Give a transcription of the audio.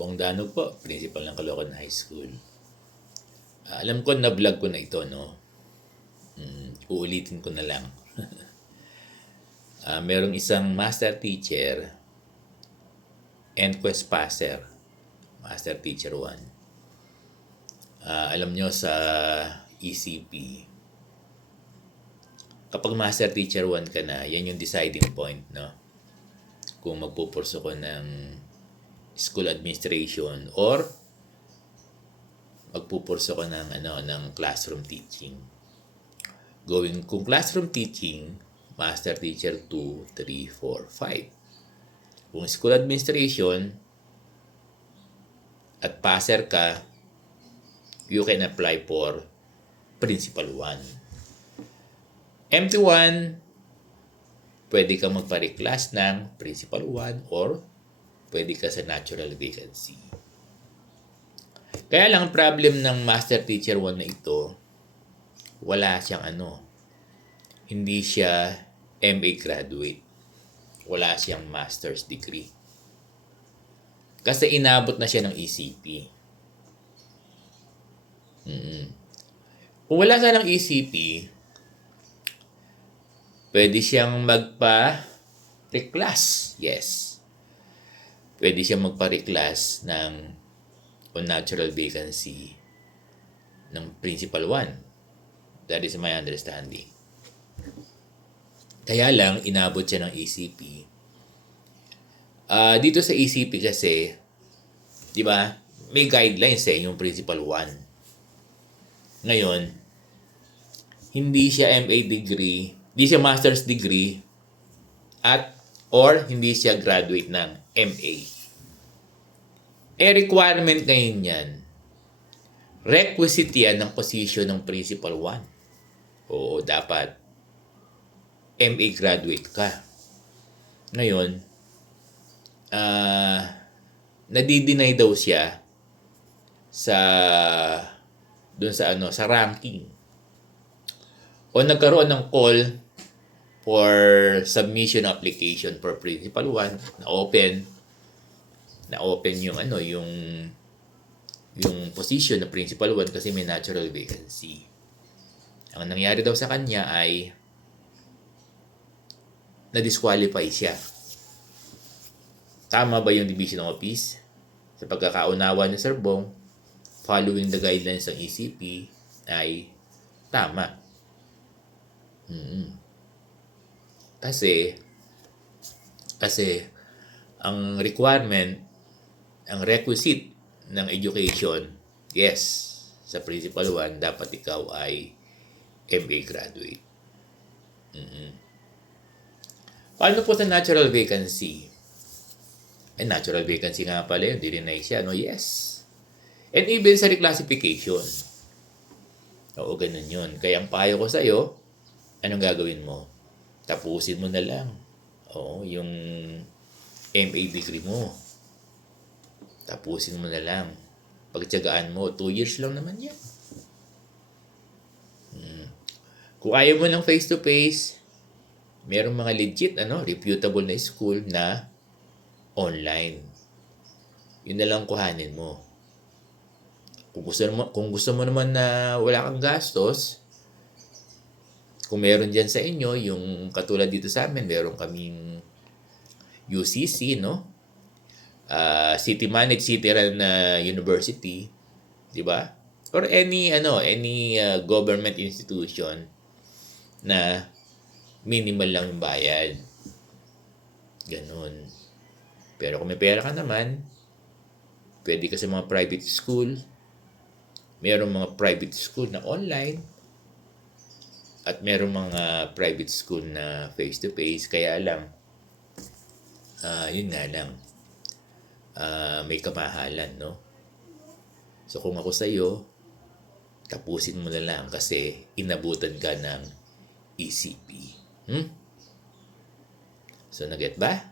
Bong Danog po, principal ng Caloocan High School. Alam ko na vlog ko na ito, no? Uulitin ko na lang. Merong isang master teacher and quest passer. Master teacher 1. Alam nyo sa ECP, kapag master teacher 1 ka na, yan yung deciding point, no? Kung magpupurso ko ng school administration or magpupurso ko ng classroom teaching. Kung classroom teaching, master teacher 2, 3, 4, 5. Kung school administration at passer ka, you can apply for principal 1. MT1, pwede ka magpa-reclass ng principal 1 or pwede ka sa natural vacancy. Kaya lang problem ng master teacher 1 na ito, wala siyang hindi siya MA graduate. Wala siyang master's degree. Kasi inabot na siya ng ECP. Kung wala siya ng ECP, pwede siyang magpa-reclass. Yes. Pwede siyang magpa-reclass ng unnatural vacancy ng principal 1. That is my understanding. Kaya lang, inabot siya ng ECP. Dito sa ECP kasi, di ba, may guidelines yung principal 1. Ngayon, hindi siya MA degree, hindi siya master's degree, or hindi siya graduate ng MA. Requirement ngayon yan. Requisite yan ng position ng principal 1. Oo, dapat MA graduate ka. Ngayon, nadi-deny daw siya sa ranking. O nagkaroon ng call for submission application for principal 1 na open yung position na principal 1 kasi may natural vacancy. Ang nangyari daw sa kanya ay na-disqualify siya. Tama ba yung division office? Sa pagkakaunawa ni Sir Bong, following the guidelines ng ECP ay tama. Kasi ang requirement, ang requisite ng education, yes, sa principal 1, dapat ikaw ay MA graduate. Paano po sa natural vacancy? Natural vacancy nga pala yun, dinay siya, no? Yes. And even sa reclassification. Oo, ganun yun. Kaya ang payo ko sa'yo, anong gagawin mo? Tapusin mo na lang. Oo, yung MA degree mo. Tapusin mo na lang. Pagtiyagaan mo, 2 years lang naman yan. Kung ayaw mo ng face-to-face, merong mga legit, reputable na school na online. Yun na lang kuhanin mo. Kung gusto mo naman na wala kang gastos, kung meron dyan sa inyo, yung katulad dito sa amin, meron kaming UCC, City Managed City-run na university, di ba? Or any government institution na minimal lang yung bayad. Ganun. Pero kung may pera ka naman, pwede ka sa mga private school. Merong mga private school na online at merong mga private school na face-to-face. Kaya lang, yun nga lang, may kamahalan, no? So kung ako sa'yo, tapusin mo na lang kasi inabutan ka ng ECP. So, naget ba?